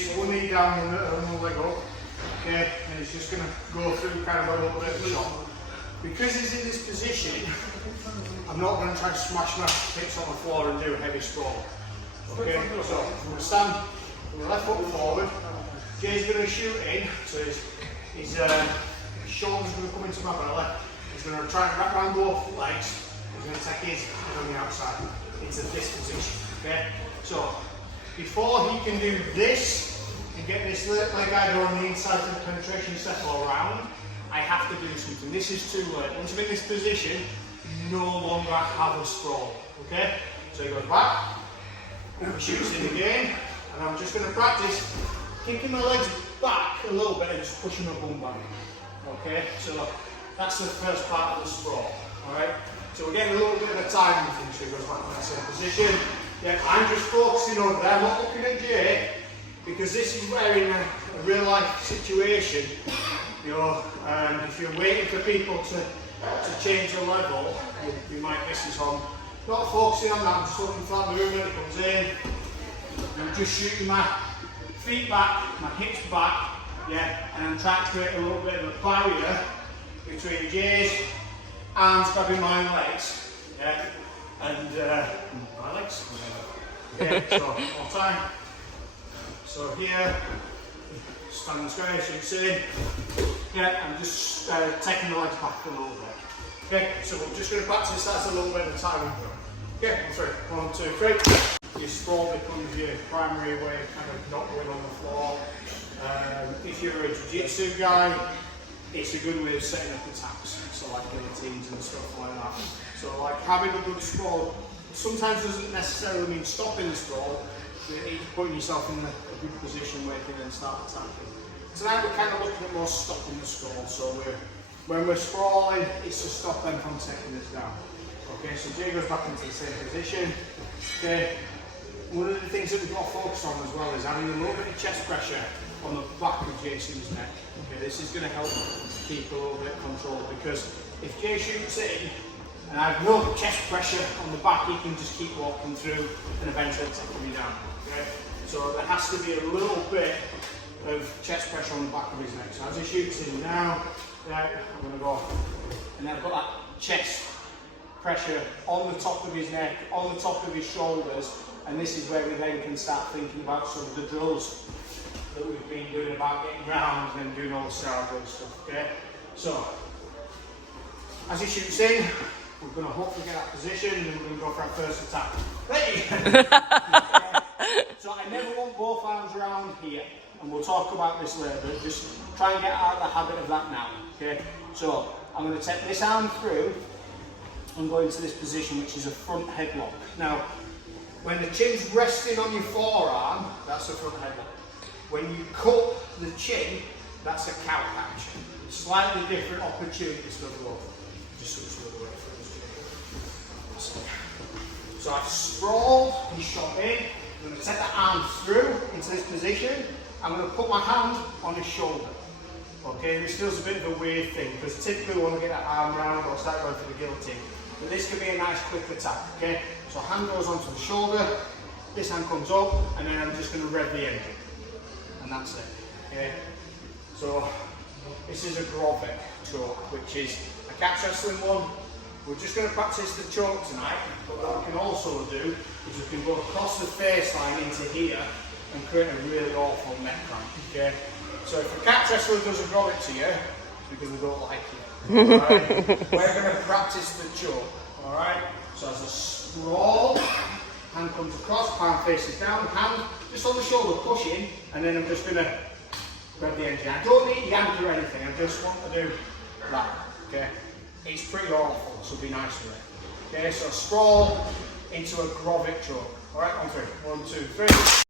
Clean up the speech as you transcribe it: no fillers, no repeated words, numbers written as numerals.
knees, one knee down and one leg up. Okay, and he's just going to go through kind of a little bit of a shot. Because he's in this position, I'm not going to try to smash my hips on the floor and do a heavy sprawl. Okay, so I'm going to stand with my left foot forward. Jay's going to shoot in, so his shoulder's going to come into my belly. He's going to try and wrap around both legs. He's going to take his head on the outside into this position. Okay, so before he can do this and get this leg either on the inside of the penetration settle around, I have to do something. This is too late. Once I'm in this position, you no longer have a sprawl. Okay, so he goes back, he shoots in again, and I'm just going to practice kicking my legs back a little bit and just pushing my bum back. Okay, so that's the first part of the sprawl. Alright, so we're getting a little bit of a timing thing, so he goes back to that same position. Yeah, I'm just focusing over there, I'm not looking at Jay, because this is where in a real life situation, you know, if you're waiting for people to change the level, you might miss this on. Not focusing on that, I'm just looking flat in the room when it comes in. I'm just shooting my feet back, my hips back, yeah, and I'm trying to create a little bit of a barrier between Jay's arms grabbing my legs, yeah, and my legs. Okay, so one more time. So here, standing square, shoots in. Yeah, I'm just taking the legs back a little bit. Okay, so we're just going to practice that as a little bit of timing. Okay, on three. 1, 2, 3. Your sprawl becomes your primary way of kind of not going on the floor. If you're a jiu-jitsu guy, it's a good way of setting up attacks. So like guillotines and stuff like that. So like having a good sprawl sometimes doesn't necessarily mean stopping the sprawl. It's putting yourself in a good position where you can then start attacking. Tonight we're kind of looking at more stopping the sprawl. So when we're sprawling, it's to stop them from taking us down. Okay, so Jay goes back into the same position. Okay, one of the things that we've got to focus on as well is having a little bit of chest pressure on the back of Jason's neck. Okay, this is going to help keep a little bit of control, because if Jay shoots in and I have no chest pressure on the back, he can just keep walking through and eventually take me down. Okay, so there has to be a little bit of chest pressure on the back of his neck. So as he shoots in now, I'm going to go, and then I've got that chest pressure on the top of his neck, on the top of his shoulders, and this is where we then can start thinking about some of the drills that we've been doing about getting round and doing all the star drill stuff. Okay, so as he shoots in, we're going to hopefully get that position, and then we're going to go for our first attack. Ready? So I never want both arms around here, and we'll talk about this later, but just try and get out of the habit of that now. Okay, so I'm going to take this arm through and go into this position, which is a front headlock. Now, when the chin's resting on your forearm, that's a front headlock. When you cup the chin, that's a cow catch. Slightly different opportunities for the low. Just switch the other way for us. So I've sprawled and shot in. I'm going to take that arm through into this position. I'm going to put my hand on his shoulder. Okay, this feels a bit of a weird thing, because typically we want to get that arm round or start going for the guillotine. But this can be a nice quick attack. Okay, so hand goes onto the shoulder, this hand comes up, and then I'm just going to rev the engine. And that's it. Okay, so this is a Grovit choke, which is a catch wrestling one. We're just going to practice the choke tonight, but what we can also do is we can go across the face line into here and create a really awful neck cramp. Okay, so if a catch wrestler does a Grovit to you, it's because they don't like you. Right? We're going to practice the choke. Alright, so as a sprawl, hand comes across, palm faces down, hand just on the shoulder pushing, and then I'm just going to grab the engine. I don't need yank or anything, I just want to do that. Okay, it's pretty awful, so be nice with it. Okay, so sprawl into a Grovit choke. Alright, on three. 1, 2, 3.